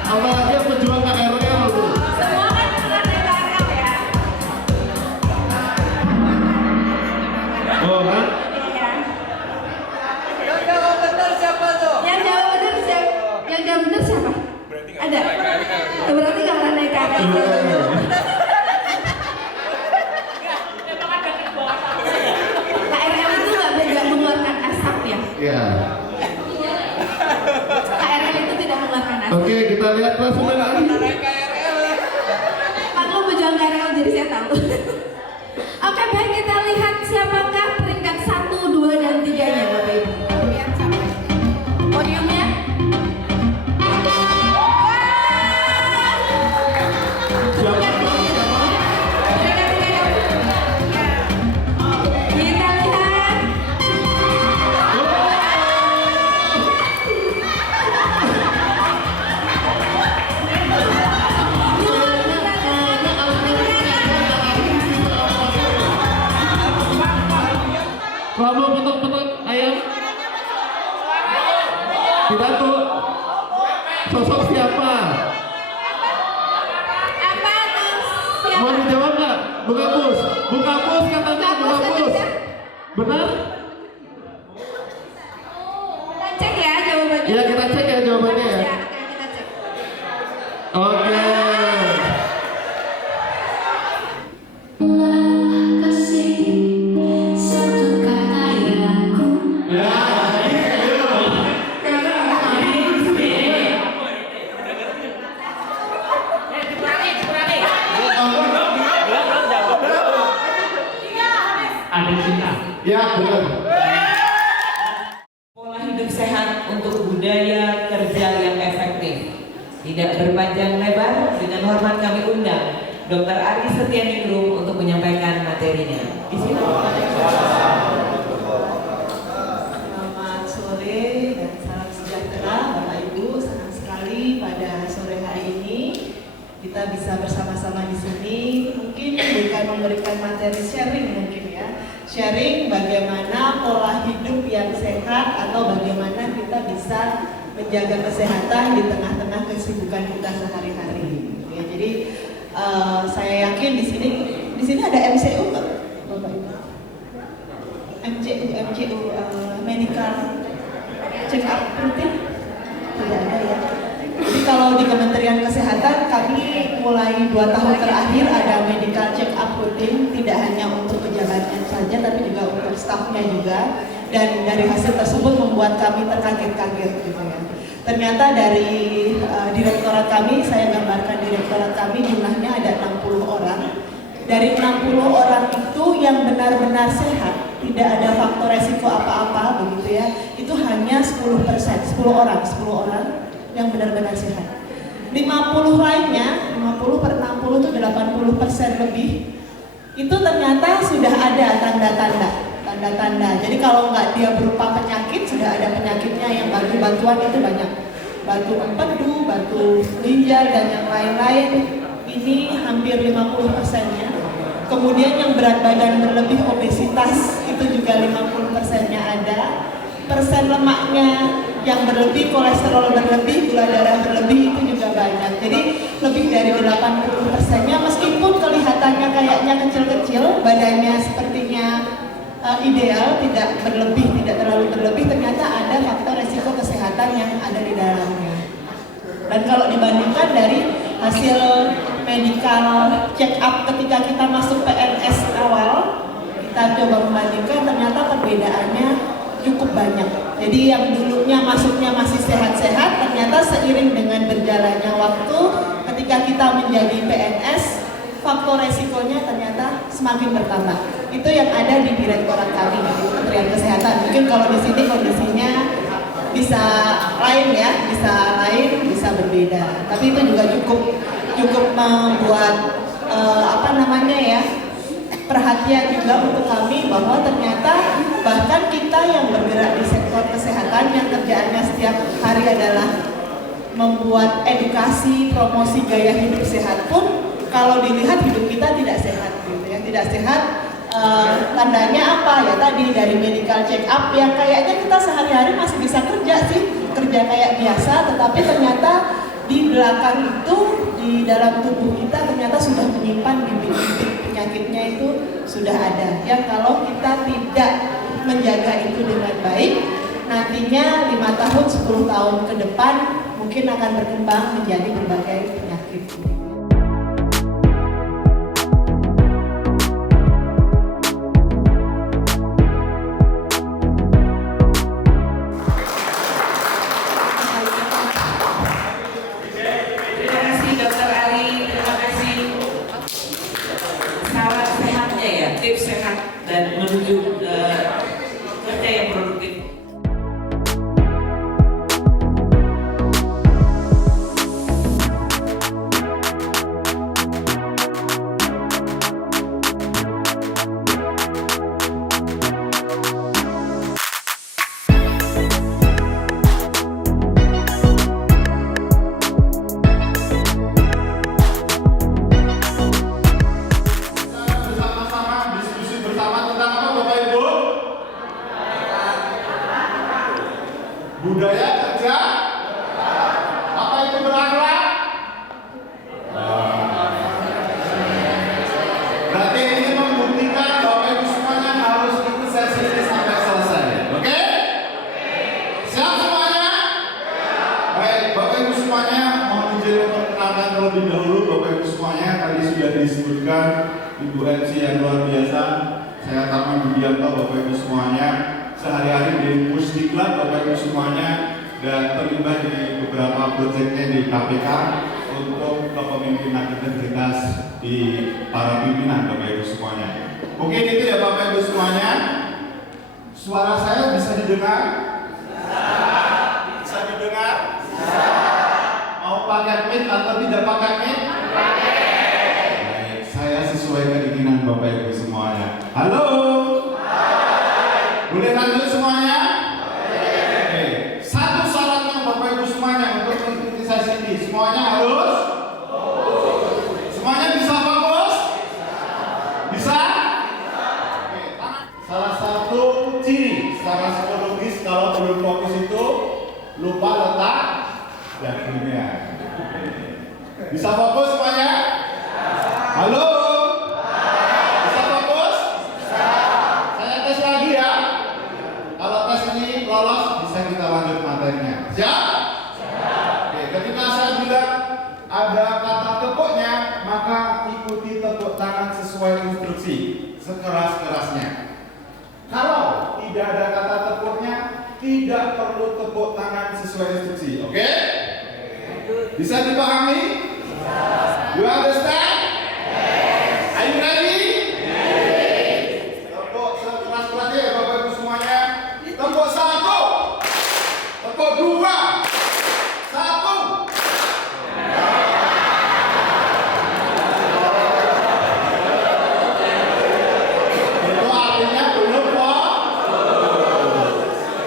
Apalagi yang pejuang KRL tuh. Semua kan pernah naik KRL ya. Oh kan? Iya. Yang jawab benar siapa? Yang jawab benar siapa? Ada? Berarti nggak pernah naik KRL. KRL itu nggak mengeluarkan asap ya? Iya. KRL itu tidak mengeluarkan asap. Oke, kita lihat klasemen lagi. Maklum pejuang KRL jadi saya tahu. Oke, baik, kita lihat siapakah peringkat 1, 2, dan 3-nya Bapak Ibu. Podiumnya. Kita lihat. Kamu petok-petok ayam. Pidato. Sosok siapa? Apa tuh? Siapa? Mau dijawab nggak? Buka bus. Buka bus katanya. Buka bus. Benar? Kita cek ya jawabannya. Iya, kita cek ya jawabannya ya. Oke, kita cek. Oke. Ada cinta. Ya, benar. Pola hidup sehat untuk budaya kerja yang efektif. Tidak berpanjang lebar, dengan hormat kami undang Dr. Ari Setianingrum untuk menyampaikan materinya. Selamat sore dan salam sejahtera Bapak Ibu. Senang sekali pada sore hari ini kita bisa bersama-sama di sini. Mungkin bukan memberikan materi sharing mungkin ya. Sharing bagaimana pola hidup yang sehat atau bagaimana kita bisa menjaga kesehatan di tengah-tengah kesibukan kita sehari-hari. Ya, jadi saya yakin di sini ada MCU nggak, Bapak Ibu? MCU medical check up rutin tidak ada ya. Jadi kalau di Kementerian Kesehatan kami mulai 2 tahun terakhir ada medical check up rutin, tidak hanya untuk pejabatnya saja tapi juga untuk stafnya juga, dan dari hasil tersebut membuat kami terkaget-kaget gitu ya. Ternyata dari direktorat kami, saya gambarkan direktorat kami jumlahnya ada 60 orang. Dari 60 orang itu yang benar-benar sehat, tidak ada faktor resiko apa-apa begitu ya, itu hanya 10%, 10 orang yang benar-benar sehat. 50 lainnya, 50 per 60 itu 80% lebih, itu ternyata sudah ada tanda-tanda. Jadi kalau nggak dia berupa penyakit, sudah ada penyakitnya yang batu-batuan itu banyak. Batu empedu, batu ginjal, dan yang lain-lain, ini hampir 50%-nya. Kemudian yang berat badan berlebih, obesitas, itu juga 50%-nya ada. Persen lemaknya yang berlebih, kolesterol berlebih, gula darah berlebih, itu juga banyak. Jadi lebih dari 80%-nya, meskipun kelihatannya kayaknya kecil-kecil, badannya sepertinya ideal, tidak berlebih, tidak terlalu berlebih, ternyata ada faktor resiko kesehatan yang ada di dalamnya. Dan kalau dibandingkan dari hasil medical check up ketika kita masuk PNS awal, kita coba membandingkan, ternyata perbedaannya cukup banyak. Jadi yang dulunya masuknya masih sehat-sehat, ternyata seiring dengan berjalannya waktu, ketika kita menjadi PNS, faktor resikonya ternyata semakin bertambah. Itu yang ada di direktorat kami di Kementerian Kesehatan. Mungkin kalau di sini kondisinya bisa lain ya, bisa berbeda. Tapi itu juga cukup membuat perhatian juga untuk kami bahwa ternyata bahkan kita yang bergerak di sektor kesehatan yang kerjaannya setiap hari adalah membuat edukasi, promosi gaya hidup sehat pun kalau dilihat hidup kita tidak sehat gitu ya, tidak sehat. Tandanya apa ya, tadi dari medical check up yang kayaknya kita sehari-hari masih bisa kerja kayak biasa, tetapi ternyata di belakang itu, di dalam tubuh kita ternyata sudah menyimpan bibit-bibit penyakitnya itu sudah ada. Yang kalau kita tidak menjaga itu dengan baik, nantinya 5 tahun, 10 tahun ke depan mungkin akan berkembang menjadi berbagai penyakit. Dan menuju kerja yang produktif. Budaya kerja, apa itu berakhlak? Berarti ini membuktikan bahwa Ibu semuanya harus ikut sesi ini sampai selesai, oke? Siap semuanya? Baik, Bapak Ibu semuanya, mohon izin memperkenalkan terlebih dahulu Bapak Ibu semuanya. Tadi sudah disebutkan Ibu MC yang luar biasa. Saya Taman Budianto, Bapak Ibu semuanya. Sehari-hari di Pusdiklat Bapak Ibu semuanya dan terlibat di beberapa proyeknya di KPK untuk kepemimpinan integritas di para pimpinan Bapak Ibu semuanya. Mungkin itu ya Bapak Ibu semuanya. Suara saya bisa didengar? Bisa didengar? Mau pakai mic atau tidak pakai mic? Baik, saya sesuai keinginan Bapak Ibu semuanya. Halo? Boleh lanjut semuanya? Oke. Satu syaratnya Bapak Ibu semuanya untuk mengikuti sesi ini, semuanya harus? Semuanya bisa fokus? Bisa? Oke. Salah satu ciri secara psikologis kalau belum fokus itu lupa letak dagingnya. Bisa fokus semuanya? Halo? Bisa fokus? Saya tes lagi ya. Kalau tes ini lolos, bisa kita lanjut materinya. Siap? Oke, ketika saya bilang ada kata tepuknya, maka ikuti tepuk tangan sesuai instruksi, sekeras-kerasnya. Kalau tidak ada kata tepuknya, tidak perlu tepuk tangan sesuai instruksi. Oke? Bisa dipahami? You understand? Are you ready? Tepuk sekeras-kerasnya ya Bapak Ibu semuanya. Tepuk 1, tepuk 2, 1. Itu artinya belum fokus.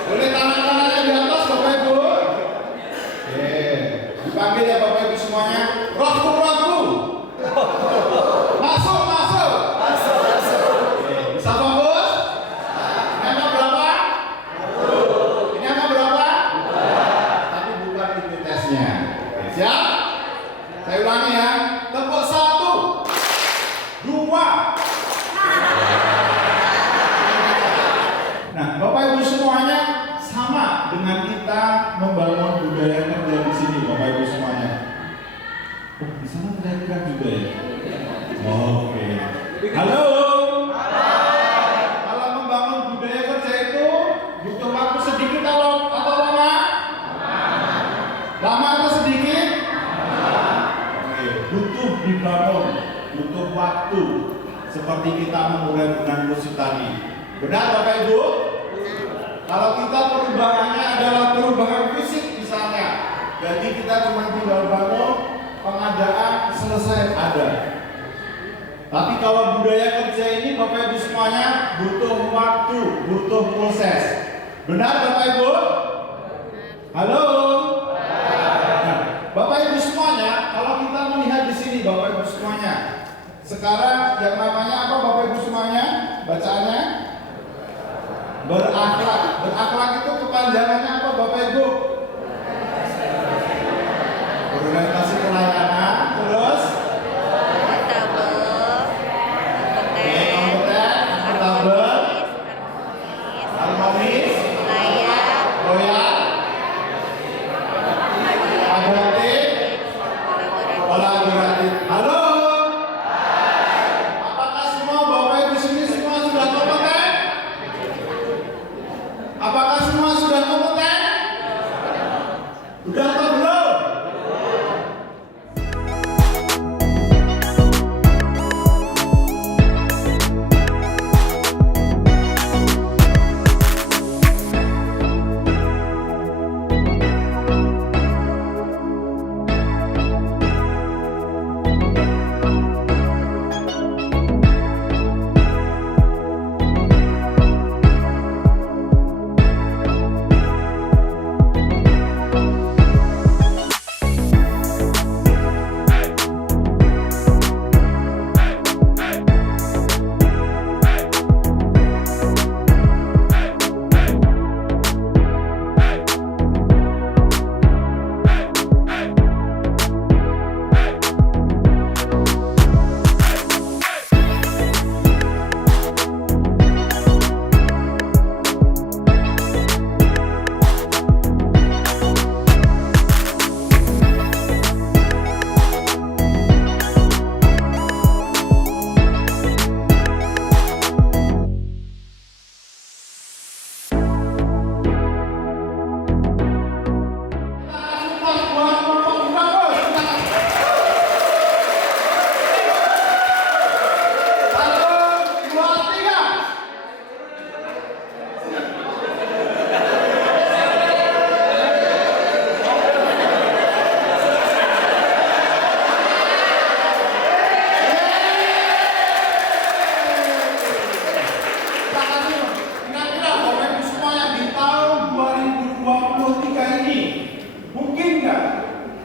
Boleh tangan-tangannya di atas Bapak Ibu. Oke, dipanggil ya Bapak Ibu semuanya. Rohku. Masuk. Oke, bisa fokus? Ini angka berapa? Ini angka berapa? Tapi bukan itu tesnya. Oke, siap? Saya ulangi ya. Tepuk 1, 2. Nah, Bapak Ibu semuanya sama dengan kita membangun budaya kerja di sini, Bapak Ibu semuanya. Oh, di sana teriak-teriak juga ya? Oke. Halo. Kalau membangun budaya kerja itu butuh waktu sedikit atau lama? Lama atau sedikit? Oke, butuh dibangun, butuh waktu seperti kita memulai bulan musik tadi. Benar Bapak Ibu? Kalau kita perubahannya adalah perubahan fisik misalnya, jadi kita cuma tinggal bangun, pengadaan selesai ada. Tapi kalau budaya kerja ini Bapak Ibu semuanya butuh waktu, butuh proses. Benar Bapak Ibu? Halo? Nah, Bapak Ibu semuanya, kalau kita melihat di sini Bapak Ibu semuanya, sekarang yang namanya apa Bapak Ibu semuanya? Bacaannya? Berakhlak. Berakhlak itu kepanjangannya apa Bapak Ibu? Organisasi pelayanan, terus? Harmonis, loyal, kolaboratif. Halo. Apakah semua Bapak Ibu sini semua sudah kompeten? Apakah semua sudah kompeten? Sudah atau belum?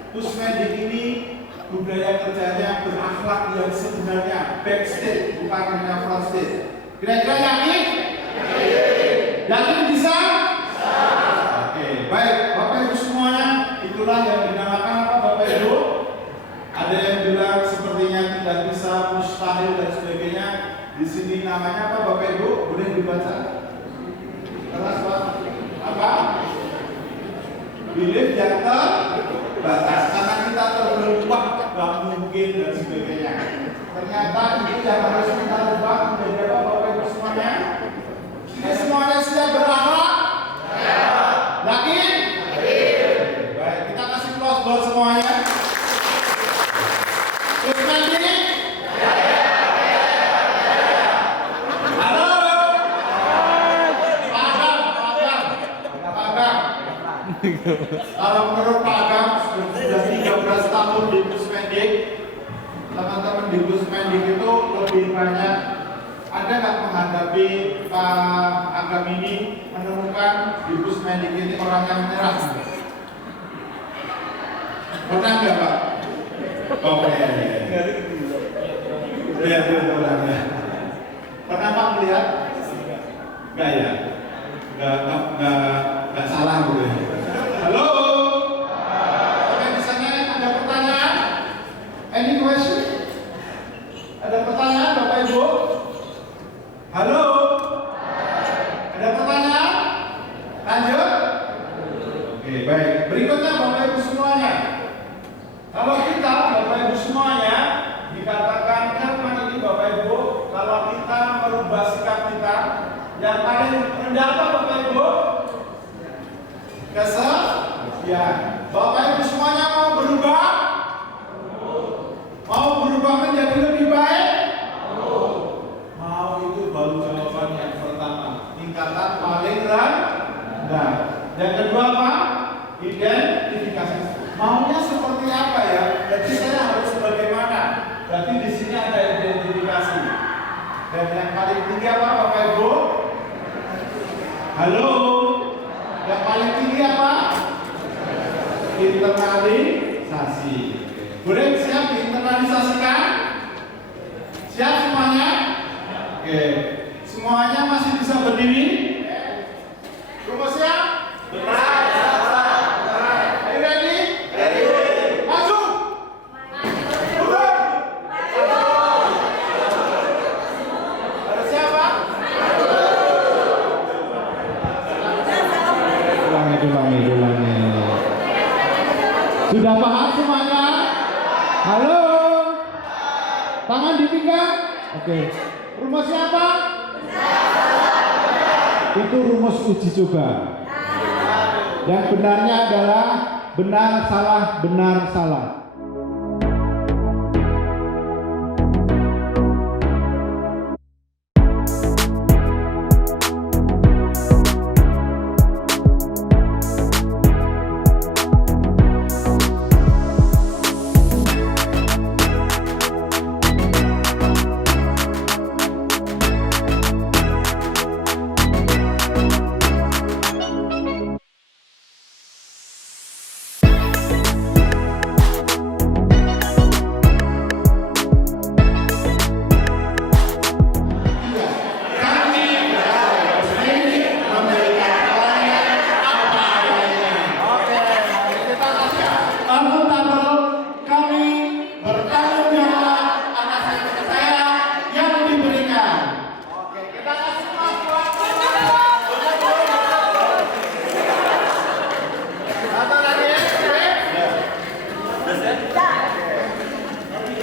Pusmedik ini budaya kerjanya berakhlak yang sebenarnya backstage bukan hanya frontstage. Kira-kira yakin? Yakin bisa? Oke, baik Bapak Ibu semuanya, itulah yang dinamakan apa Bapak Ibu? Ada yang bilang sepertinya tidak bisa, mustahil dan sebagainya. Di sini namanya apa Bapak Ibu? Boleh dibaca? Keras Pak? Apa? Belief yang terbatas, karena kita terberubah gak mungkin dan sebagainya. Ternyata itu yang harus kita ubah menjadi apa Bapak Ibu semuanya? Semuanya siap berakhlak? Yakin? Baik, kita kasih close buat semuanya. Terus nanti halo? Pagam. Kalau menurut Pak Agam sudah 13 tahun di Pusmedik, teman-teman di Pusmedik itu lebih banyak. Ada nggak menghadapi Pak Agam ini menemukan di Pusmedik ini orang yang menyerah? Pernah nggak Pak? Oke. Lihat. Pernah Pak melihat? Nggak ya? Nggak salah gitu ya. Halo? Oke, di sana ada pertanyaan? Any question? Ada pertanyaan Bapak Ibu? Halo? Ada pertanyaan? Lanjut? Oke, baik. Berikutnya Bapak Ibu semuanya. Kalau kita Bapak Ibu semuanya dikatakan firman ini Bapak Ibu, kalau kita merubah sikap kita, yang paling rendah apa Bapak Ibu? Semuanya masih bisa berdiri? Rumus siap? Benar. Are you ready? Ready. Maju. Mundur. Harus siapa? Ulangi. Sudah paham semuanya? Halo? Tangan di pinggang? Oke. Rumus siapa? Itu rumus uji coba. Yang benarnya adalah benar salah.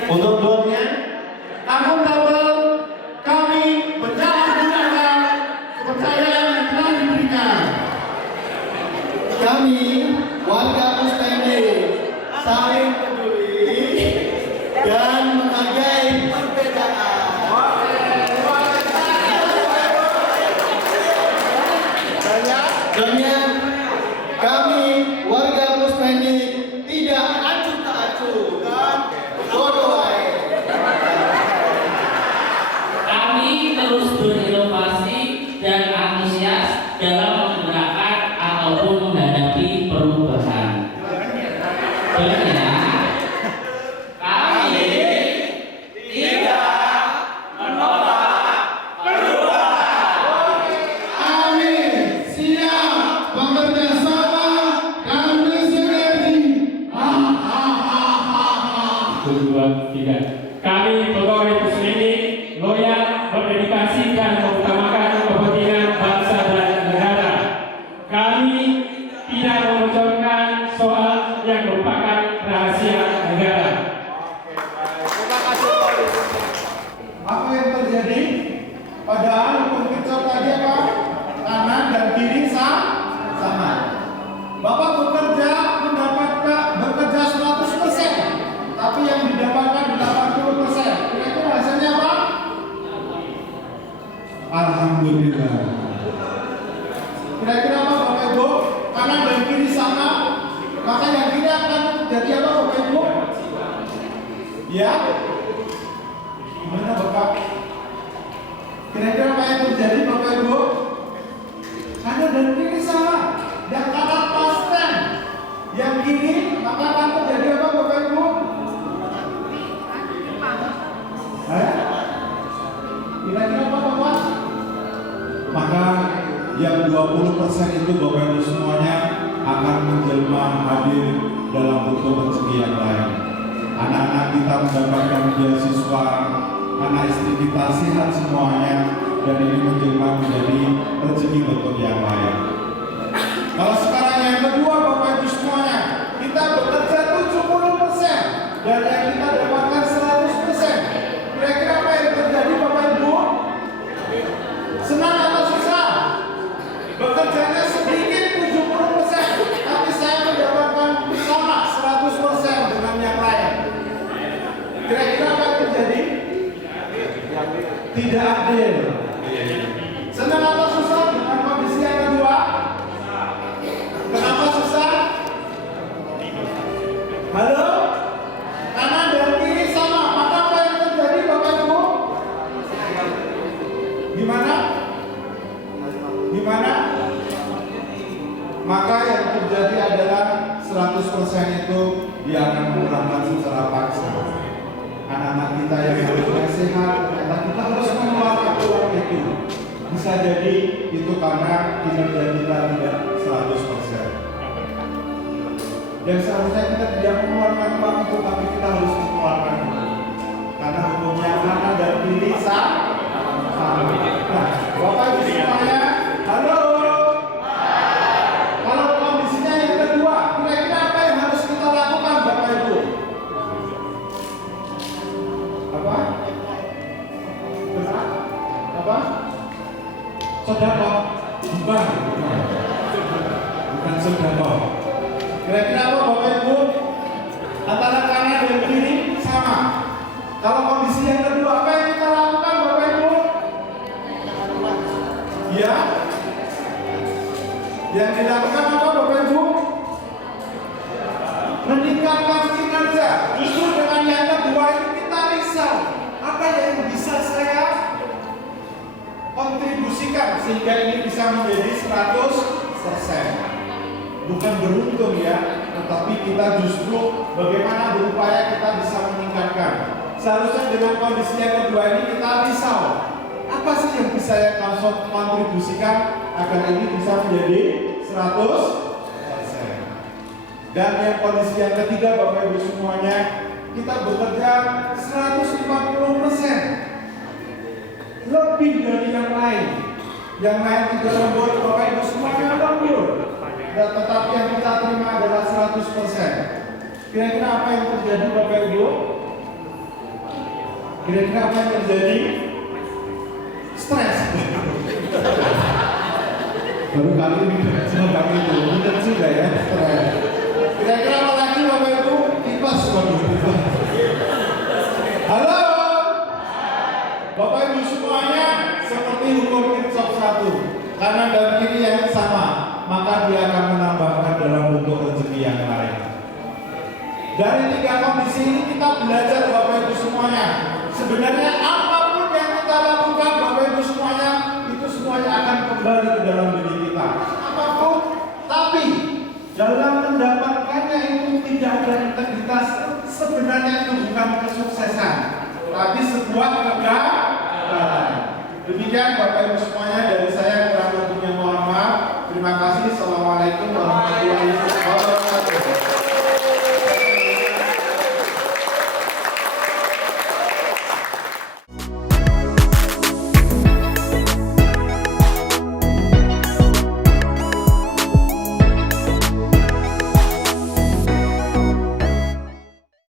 Untuk doanya, akuntabel, kami menyalahgunakan kepercayaan yang telah diberikan. Kami warga Kuspendi saling peduli dan menghargai perbedaan. Doanya, kami warga Kuspendi tidak acuh tak acuh dan bodoh. Kami terus berinovasi dan antusias dalam menggunakan ataupun menghadapi perubahan. Doanya, kami tidak menolak perubahan. Kami siap bekerja sama dan bersinergi. Kedua, tiga. Kami pegawai Kuspendi loyal, berdedikasi dan mengutamakan kepentingan bangsa dan negara. Kami tidak membocorkan soal yang merupakan rahasia negara. Apa yang terjadi? Padahal hukum kicau tadi apa? Kanan dan kiri sama. Bapak bekerja 100%, tapi yang didapatkan 80%. Kira-kira hasilnya apa? Alhamdulillah. Kira-kira apa Bapak Ibu? Kanan dan kiri sama, maka yang kiri akan jadi apa Bapak Ibu? Ya? Gimana Bapak? Kira-kira apa yang terjadi Bapak Ibu? Kanan dan kiri sama. Yang kanan pasten, yang kiri maka akan terjadi apa Bapak Ibu? Kira-kira apa Bapak? Maka yang 20% itu Bapak Ibu semuanya akan menjelma hadir dalam bentuk rezeki yang lain. Anak-anak kita mendapatkan beasiswa, anak istri kita sehat semuanya, dan ini menjelma menjadi rezeki bentuk yang lain. Kalau sekarang yang kedua Bapak Ibu semuanya, kita bekerja 70% dan yang kita dapatkan 100%. Kira-kira apa yang terjadi Bapak Ibu? Senang atau susah? Bekerjanya sedikit 70%, tapi saya mendapatkan sama 100% dengan yang lain. Kira-kira apa yang terjadi? Tidak adil. Senang atau susah dengan kondisi yang kedua? Kenapa susah? Halo? Kanan dan kiri sama, maka apa yang terjadi Bapak Ibu? Gimana? Maka yang terjadi adalah 100% itu dia akan menggunakan secara paksa. Anak-anak kita yang harusnya sehat, kita harus mengeluarkan uang karena kinerja kita tidak 100%. Dan seharusnya kita tidak mengeluarkan uang itu, tapi kita harus mengeluarkan itu. Karena hukumnya kanan dan kiri sama. Nah, Bapak Ibu semuanya, halo. Kalau kondisinya yang kedua, kira-kira apa yang harus kita lakukan, Bapak Ibu? Apa? Benar? Apa? Sedekah. Bukan sedekah. Kira-kira apa, Bapak Ibu? Antara kanan dan kiri sama. Kalau kondisi yang kedua, apa yang kita lakukan, Bapak Ibu? Ya. Yang dilakukan apa, Bapak Ibu? Meningkatkan kinerja. Justru dengan yang kedua itu kita risau. Apa yang bisa saya kontribusikan sehingga ini bisa menjadi 100%? Bukan beruntung ya, tetapi kita justru bagaimana berupaya kita bisa meningkatkan. Seharusnya dengan kondisi yang kedua ini kita risau. Apa sih yang bisa saya kontribusikan agar ini bisa menjadi 100%? Dan yang kondisi yang ketiga, Bapak Ibu semuanya, kita bekerja 150%. Lebih dari yang lain. Yang lain tidak lembur, Bapak Ibu semuanya lembur. Dan tetapi yang kita terima adalah 100%. Kira-kira apa yang terjadi, Bapak Ibu? Kira-kira apa yang terjadi? Stres. Baru kali ini Bapak Ibu, benar juga ya, stres. Kira-kira apa lagi, Bapak Ibu? Tipes, waduh, tipes. Halo, Bapak Ibu semuanya, seperti hukum Kirchhoff 1, kanan dan kiri yang sama, maka dia akan menambahkan dalam bentuk rezeki yang lain. Dari tiga kondisi ini kita belajar, Bapak Ibu semuanya. Sebenarnya apapun yang kita lakukan, Bapak Ibu semuanya, itu semuanya akan kembali ke dalam diri kita. Apapun, tapi dalam mendapatkannya itu tidak ada integritas. Sebenarnya itu bukan kesuksesan, tapi sebuah kegagalan. Demikian Bapak Ibu semuanya dari saya.